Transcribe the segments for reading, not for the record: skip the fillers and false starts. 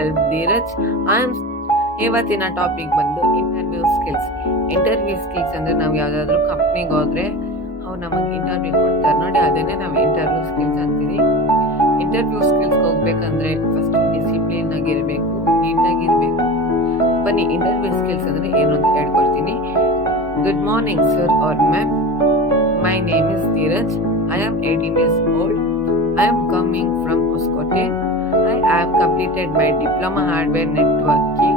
myself Dheeraj. ಇವತ್ತಿನ ಟಾಪಿಕ್ ಬಂದು interview skills. Interview skills ಅಂದ್ರೆ ನಾವು ಯಾವ್ದಾದ್ರು ಕಂಪ್ನಿಗೆ ಹೋದ್ರೆ ಅವ್ರು ನಮಗೆ ಇಂಟರ್ವ್ಯೂ ಕೊಡ್ತಾರೆ ನೋಡಿ, ಅದನ್ನೇ ನಾವು ಇಂಟರ್ವ್ಯೂ ಸ್ಕಿಲ್ಸ್ ಅಂತೀವಿ. ಇಂಟರ್ವ್ಯೂ ಸ್ಕಿಲ್ಸ್ಗೆ ಹೋಗ್ಬೇಕಂದ್ರೆ ಫಸ್ಟ್ ಡಿಸಿಪ್ಲಿನ್ ಆಗಿರ್ಬೇಕು, ನೀಟಾಗಿರ್ಬೇಕು. ಬನ್ನಿ ಇಂಟರ್ವ್ಯೂ ಸ್ಕಿಲ್ಸ್ ಅಂದ್ರೆ ಏನು ಅಂತ ಹೇಳ್ಕೊಡ್ತೀನಿ. Good morning sir or ma'am, my name is Dheeraj. I am 18 years old. I am coming from Hoskote. I have completed my diploma hardware networking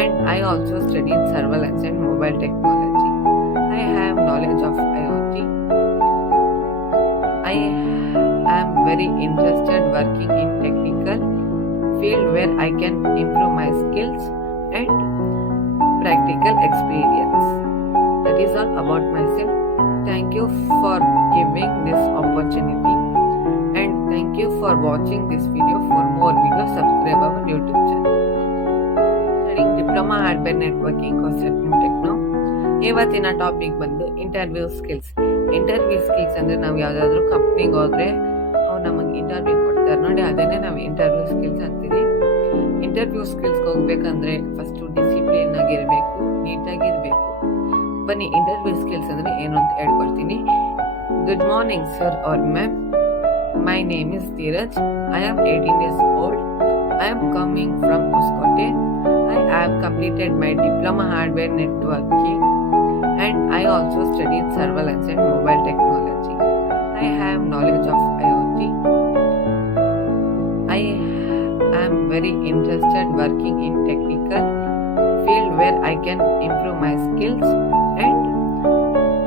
and I also studied surveillance and mobile technology. I have knowledge of IoT. I am very interested working in technical field where I can improve my skills and practical experience. That is all about myself. Thank you for giving this opportunity and thank you for watching this video. For more videos, subscribe our YouTube channel. Studying Diploma Hardware Networking course at New Techno. ಇವತ್ತಿನ ಟಾಪಿಕ್ ಬಂದು interview skills. Interview skills ಅಂದ್ರೆ ನಾವು ಯಾವ್ದಾದ್ರು ಕಂಪ್ನಿಗೆ ಹೋದ್ರೆ ಅವ್ರು ನಮಗೆ ಇಂಟರ್ವ್ಯೂ ಕೊಡ್ತಾರೆ ನೋಡಿ, ಅದನ್ನೇ ನಾವು ಇಂಟರ್ವ್ಯೂ ಸ್ಕಿಲ್ಸ್ ಅಂತೀವಿ. ಇಂಟರ್ವ್ಯೂ ಸ್ಕಿಲ್ಸ್ಗೆ ಹೋಗ್ಬೇಕಂದ್ರೆ ಫಸ್ಟ್ ಡಿಸಿಪ್ಲಿನ್ ಆಗಿರ್ಬೇಕು, ನೀಟಾಗಿರ್ಬೇಕು. ಬನ್ನಿ ಇಂಟರ್ವ್ಯೂ ಸ್ಕಿಲ್ಸ್ ಅಂದ್ರೆ ಏನು ಅಂತ ಹೇಳ್ಕೊಡ್ತೀನಿ. Good morning sir or ma'am, my name is Dheeraj. I am 18 years old. I am coming from Hoskote. I have completed my diploma hardware networking and I also studied surveillance and mobile technology. I have knowledge of IoT. I am very interested working in technical field where I can improve my skills and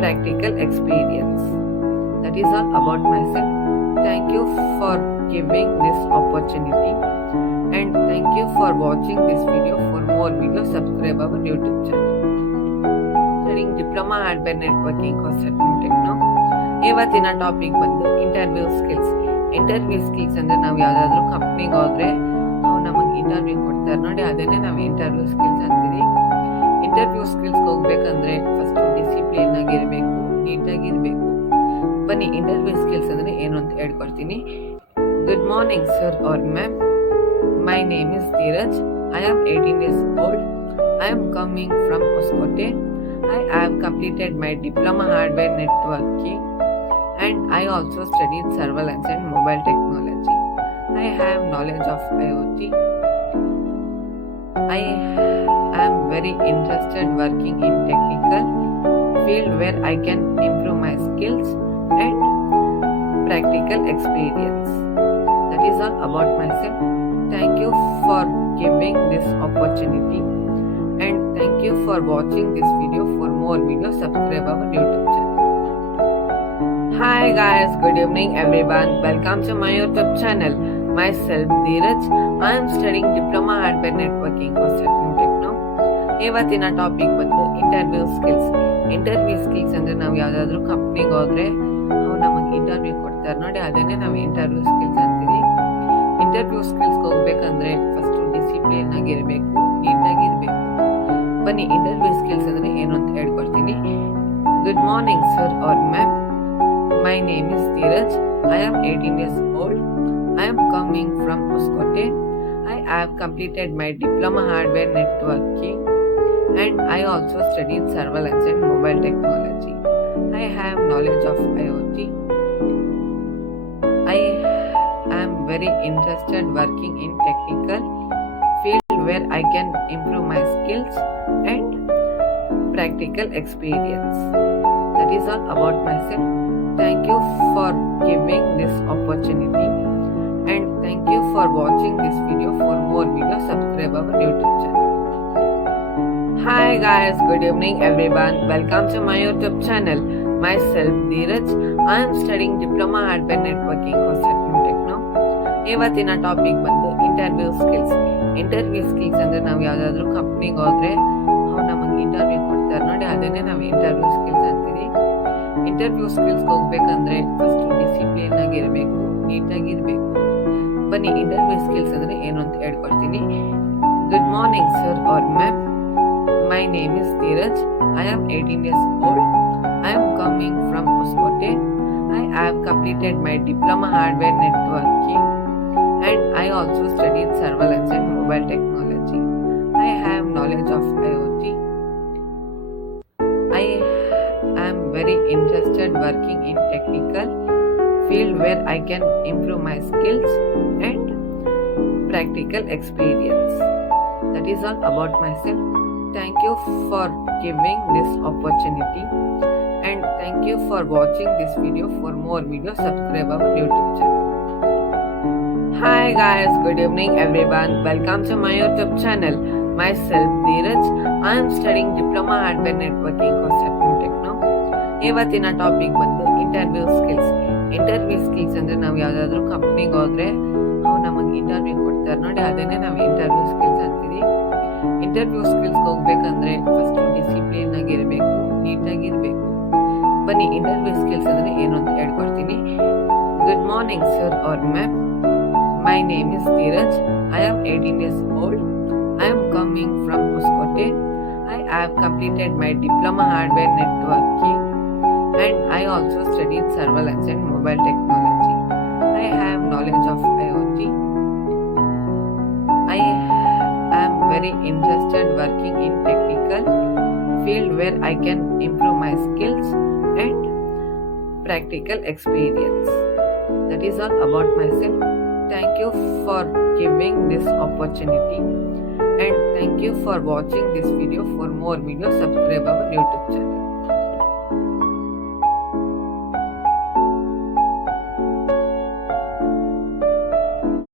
practical experience. That is all about myself. Thank you for giving this opportunity and thank you for watching this video. For more videos, subscribe our YouTube channel. Studying Diploma Hardware Networking course at New Techno. ಇವತ್ತಿನ ಟಾಪಿಕ್ ಬಂದು interview skills. Interview skills ಅಂದ್ರೆ ನಾವು ಯಾವ್ದಾದ್ರು ಕಂಪ್ನಿಗೆ ಹೋದ್ರೆ ಅವ್ರು ನಮಗೆ ಇಂಟರ್ವ್ಯೂ ಕೊಡ್ತಾರೆ ನೋಡಿ, ಅದನ್ನೇ ನಾವು ಇಂಟರ್ವ್ಯೂ ಸ್ಕಿಲ್ಸ್ ಅಂತೀವಿ. ಇಂಟರ್ವ್ಯೂ ಸ್ಕಿಲ್ಸ್ಗೆ ಹೋಗ್ಬೇಕಂದ್ರೆ ಫಸ್ಟ್ ಡಿಸಿಪ್ಲಿನ್ ಆಗಿರ್ಬೇಕು, ನೀಟಾಗಿರ್ಬೇಕು. ಬನ್ನಿ ಇಂಟರ್ವ್ಯೂ ಸ್ಕಿಲ್ಸ್ ಅಂದ್ರೆ ಏನು ಅಂತ ಹೇಳ್ಕೊಡ್ತೀನಿ. Good morning sir or ma'am, my name is Dheeraj. I am 18 years old. I am coming from Hoskote. I have completed my diploma hardware networking and I also studied surveillance and mobile technology. I have knowledge of IoT. I am very interested working in technical field where I can improve my skills and practical experience. That is all about myself. Thank you for giving this opportunity and thank you for watching this video. For more videos, subscribe our YouTube channel. Hi guys, good evening everyone. Welcome to my YouTube channel. Myself Dheeraj. I am studying Diploma Hardware Networking course at New Techno. ಇವತ್ತಿನ ಟಾಪಿಕ್ ಬಂದು interview skills. Interview skills ಅಂದ್ರೆ ನಾವು ಯಾವ್ದಾದ್ರು ಕಂಪ್ನಿಗೆ ಹೋದ್ರೆ ಅವ್ರು ನಮಗೆ ಇಂಟರ್ವ್ಯೂ ಕೊಡ್ತಾರೆ ನೋಡಿ, ಅದನ್ನೇ ನಾವು ಇಂಟರ್ವ್ಯೂ ಸ್ಕಿಲ್ಸ್ ಅಂತೀವಿ. ಇಂಟರ್ವ್ಯೂ ಸ್ಕಿಲ್ಸ್ಗೆ ಹೋಗ್ಬೇಕಂದ್ರೆ ಫಸ್ಟ್ ಡಿಸಿಪ್ಲಿನ್ ಆಗಿರ್ಬೇಕು, ನೀಟಾಗಿರ್ಬೇಕು. ಬನ್ನಿ ಇಂಟರ್ವ್ಯೂ ಸ್ಕಿಲ್ಸ್ ಅಂದ್ರೆ ಏನು ಅಂತ ಹೇಳ್ಕೊಡ್ತೀನಿ. Good morning sir or ma'am, my name is Dheeraj. I am 18 years old. I am coming from Hoskote. I have completed my diploma hardware networking and I also studied surveillance and mobile technology. I have knowledge of IoT. I am very interested working in technical field where I can improve my skills and practical experience. That is all about myself. Thank you for giving this opportunity and thank you for watching this video. For more videos, subscribe our YouTube channel. Hi guys, good evening everyone. Welcome to my YouTube channel. Myself Dheeraj. I am studying Diploma Hardware Networking course at New Techno. ಇವತ್ತಿನ ಟಾಪಿಕ್ ಬಂದು interview skills. Interview skills ಅಂದ್ರೆ ನಾವು ಯಾವ್ದಾದ್ರು ಕಂಪ್ನಿಗೆ ಹೋದ್ರೆ ಅವ್ರು ನಮಗೆ ಇಂಟರ್ವ್ಯೂ ಕೊಡ್ತಾರೆ ನೋಡಿ, ಅದನ್ನೇ ನಾವು ಇಂಟರ್ವ್ಯೂ ಸ್ಕಿಲ್ಸ್ ಅಂತೀವಿ. ಇಂಟರ್ವ್ಯೂ ಸ್ಕಿಲ್ಸ್ಗೆ ಹೋಗ್ಬೇಕಂದ್ರೆ ಫಸ್ಟ್ ಡಿಸಿಪ್ಲಿನ್ ಆಗಿರ್ಬೇಕು, ನೀಟಾಗಿರ್ಬೇಕು. ಬನ್ನಿ ಇಂಟರ್ವ್ಯೂ ಸ್ಕಿಲ್ಸ್ ಅಂದ್ರೆ ಏನು ಅಂತ ಹೇಳ್ಕೊಡ್ತೀನಿ. Good morning sir or ma'am, my name is Dheeraj. I am 18 years old. I am coming from Hoskote. I have completed my diploma hardware networking and I also studied surveillance and mobile technology. I have knowledge of IoT. I am very interested working in technical field where I can improve my skills and practical experience. That is all about myself. Thank you for giving this opportunity and thank you for watching this video. For more videos, subscribe our YouTube channel. Hi guys, good evening everyone. Welcome to my YouTube channel. Myself Dheeraj. I am studying Diploma Hardware Networking course at New Techno. ಇವತ್ತಿನ ಟಾಪಿಕ್ ಬಂದು interview skills ಅಂದ್ರೆ ನಾವು ಯಾವ್ದಾದ್ರು ಕಂಪ್ನಿಗೆ ಹೋದ್ರೆ ಅವ್ರು ನಮಗೆ ಇಂಟರ್ವ್ಯೂ ಕೊಡ್ತಾರೆ ನೋಡಿ, ಅದನ್ನೇ ನಾವು ಇಂಟರ್ವ್ಯೂ ಸ್ಕಿಲ್ಸ್ ಅಂತೀವಿ. ಇಂಟರ್ವ್ಯೂ ಸ್ಕಿಲ್ಸ್ಗೆ ಹೋಗ್ಬೇಕಂದ್ರೆ ಫಸ್ಟ್ ಡಿಸಿಪ್ಲಿನ್ ಆಗಿರ್ಬೇಕು, ನೀಟಾಗಿರ್ಬೇಕು. ಬನ್ನಿ ಇಂಟರ್ವ್ಯೂ ಸ್ಕಿಲ್ಸ್ ಅಂದ್ರೆ ಏನು ಅಂತ ಹೇಳ್ಕೊಡ್ತೀನಿ. Good morning sir or ma'am, my name is Dheeraj. I am 18 years old. I am coming from Hoskote. I have completed my diploma hardware networking and I also studied surveillance and mobile technology. I have knowledge of IoT. I am very interested working in technical field where I can improve my skills and practical experience. That is all about myself. Thank you for giving this opportunity and thank you for watching this video. For more videos, subscribe our YouTube channel.